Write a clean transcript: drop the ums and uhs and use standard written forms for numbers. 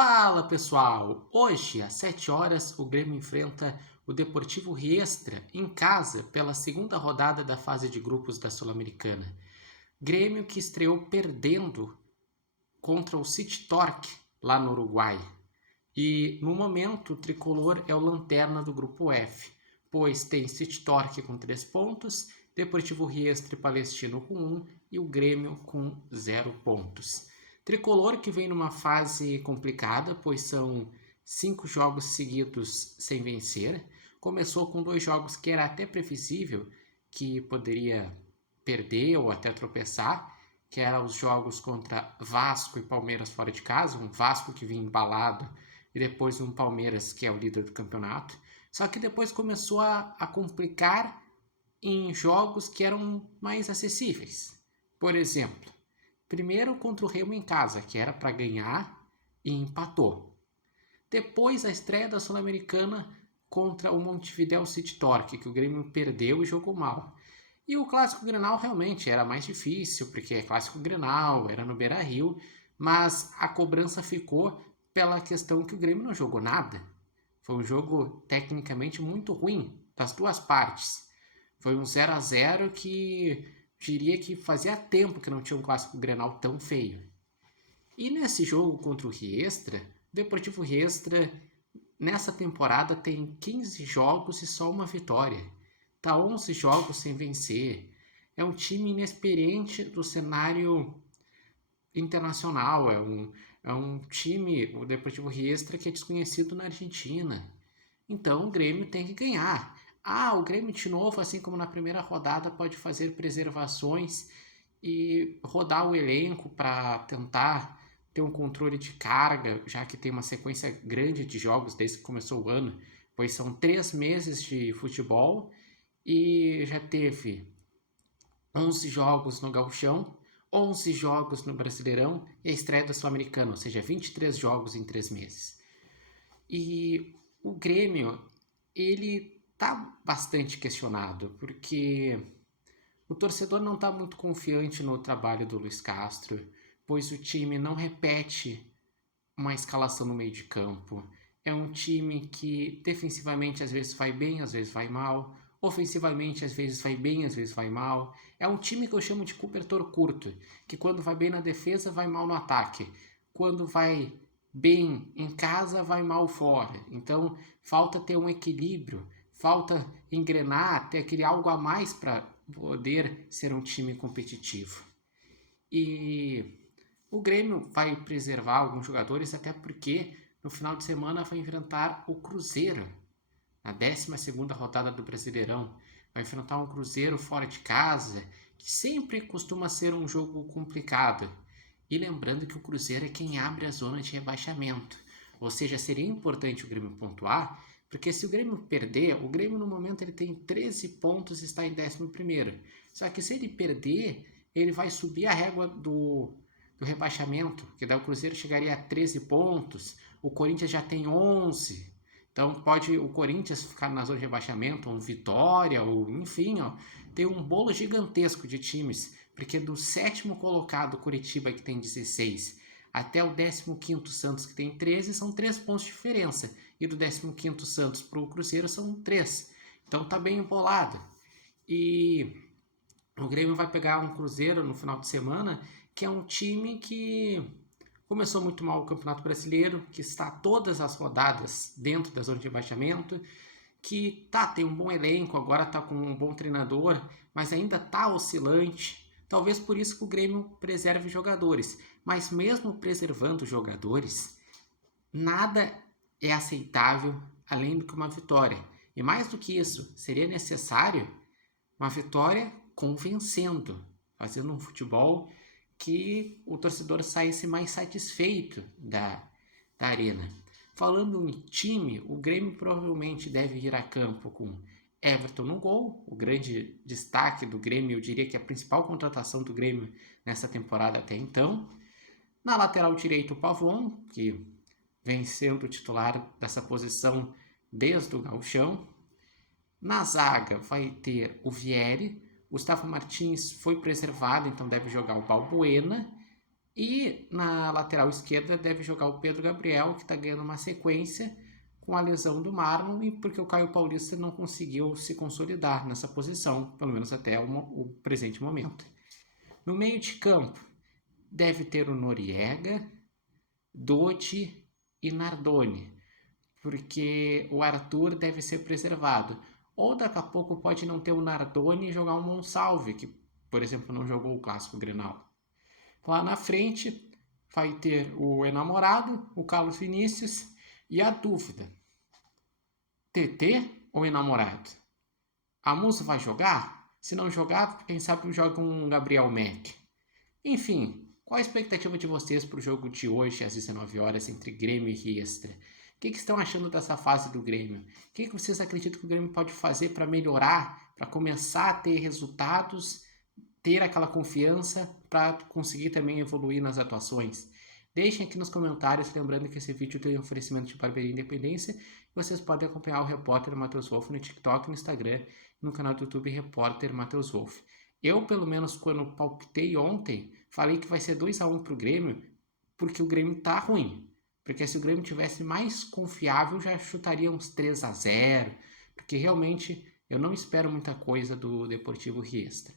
Fala pessoal! Hoje, às 7 horas, o Grêmio enfrenta o Deportivo Riestra em casa pela segunda rodada da fase de grupos da Sul-Americana. Grêmio que estreou perdendo contra o City Torque lá no Uruguai. E no momento o tricolor é o lanterna do grupo F, pois tem City Torque com 3 pontos, Deportivo Riestra e Palestino com 1 e o Grêmio com 0 pontos. Tricolor que vem numa fase complicada, pois são 5 jogos seguidos sem vencer. Começou com 2 jogos que era até previsível que poderia perder ou até tropeçar, que eram os jogos contra Vasco e Palmeiras fora de casa, um Vasco que vinha embalado e depois um Palmeiras que é o líder do campeonato. Só que depois começou a complicar em jogos que eram mais acessíveis. Por exemplo, primeiro contra o Remo em casa, que era para ganhar e empatou. Depois a estreia da Sul-Americana contra o Montevideo City Torque, que o Grêmio perdeu e jogou mal. E o Clássico Grenal realmente era mais difícil, porque é Clássico Grenal, era no Beira-Rio, mas a cobrança ficou pela questão que o Grêmio não jogou nada. Foi um jogo tecnicamente muito ruim das duas partes. Foi um 0-0 que diria que fazia tempo que não tinha um Clássico Grenal tão feio. E nesse jogo contra o Riestra, o Deportivo Riestra nessa temporada tem 15 jogos e só uma vitória. Tá 11 jogos sem vencer. É um time inexperiente do cenário internacional. É um time, o Deportivo Riestra, que é desconhecido na Argentina. Então o Grêmio tem que ganhar. O Grêmio de novo, assim como na primeira rodada, pode fazer preservações e rodar o elenco para tentar ter um controle de carga, já que tem uma sequência grande de jogos desde que começou o ano, pois são 3 meses de futebol e já teve 11 jogos no Gauchão, 11 jogos no Brasileirão e a estreia da Sul-Americana, ou seja, 23 jogos em 3 meses. E o Grêmio, ele tá bastante questionado, porque o torcedor não está muito confiante no trabalho do Luiz Castro, pois o time não repete uma escalação no meio de campo. É um time que defensivamente às vezes vai bem, às vezes vai mal. Ofensivamente às vezes vai bem, às vezes vai mal. É um time que eu chamo de cobertor curto, que quando vai bem na defesa vai mal no ataque. Quando vai bem em casa vai mal fora. Então falta ter um equilíbrio, falta engrenar, ter aquele algo a mais para poder ser um time competitivo. E o Grêmio vai preservar alguns jogadores, até porque no final de semana vai enfrentar o Cruzeiro, na 12ª rodada do Brasileirão. Vai enfrentar um Cruzeiro fora de casa, que sempre costuma ser um jogo complicado. E lembrando que o Cruzeiro é quem abre a zona de rebaixamento. Ou seja, seria importante o Grêmio pontuar, porque se o Grêmio perder, o Grêmio no momento ele tem 13 pontos e está em 11º. Só que se ele perder, ele vai subir a régua do rebaixamento, que daí o Cruzeiro chegaria a 13 pontos, o Corinthians já tem 11, então pode o Corinthians ficar na zona de rebaixamento, ou Vitória, ou enfim, tem um bolo gigantesco de times, porque do 7º colocado Curitiba, que tem 16, até o 15º Santos, que tem 13, são 3 pontos de diferença, e do 15º Santos para o Cruzeiro são 3, então tá bem embolado. E o Grêmio vai pegar um Cruzeiro no final de semana, que é um time que começou muito mal o Campeonato Brasileiro, que está todas as rodadas dentro da zona de rebaixamento, que tem um bom elenco, agora está com um bom treinador, mas ainda está oscilante. Talvez por isso que o Grêmio preserve jogadores. Mas mesmo preservando jogadores, nada é aceitável além do que uma vitória. E mais do que isso, seria necessário uma vitória convencendo, fazendo um futebol que o torcedor saísse mais satisfeito da arena. Falando em time, o Grêmio provavelmente deve ir a campo com Everton no gol, o grande destaque do Grêmio, eu diria que a principal contratação do Grêmio nessa temporada até então. Na lateral direito, o Pavon, que vem sendo o titular dessa posição desde o Gauchão. Na zaga vai ter o Vieri, Gustavo Martins foi preservado, então deve jogar o Balbuena. E na lateral esquerda deve jogar o Pedro Gabriel, que está ganhando uma sequência com a lesão do Marlon e porque o Caio Paulista não conseguiu se consolidar nessa posição, pelo menos até o presente momento. No meio de campo, deve ter o Noriega, Dotti e Nardoni, porque o Arthur deve ser preservado. Ou daqui a pouco pode não ter o Nardoni e jogar o Monsalve, que, por exemplo, não jogou o Clássico Grenal. Lá na frente vai ter o enamorado, o Carlos Vinícius, e a dúvida: TT ou enamorado? A Musa vai jogar? Se não jogar, quem sabe joga um Gabriel Mack. Enfim, qual a expectativa de vocês para o jogo de hoje às 19 horas entre Grêmio e Riestra? O que estão achando dessa fase do Grêmio? O que vocês acreditam que o Grêmio pode fazer para melhorar, para começar a ter resultados, ter aquela confiança para conseguir também evoluir nas atuações? Deixem aqui nos comentários, lembrando que esse vídeo tem um oferecimento de Barbearia Independência e vocês podem acompanhar o repórter Matheus Wolff no TikTok, no Instagram e no canal do YouTube Repórter Matheus Wolff. Eu, pelo menos, quando palpitei ontem, falei que vai ser 2-1 pro Grêmio, porque o Grêmio tá ruim. Porque se o Grêmio tivesse mais confiável, já chutaria uns 3-0, porque realmente eu não espero muita coisa do Deportivo Riestra.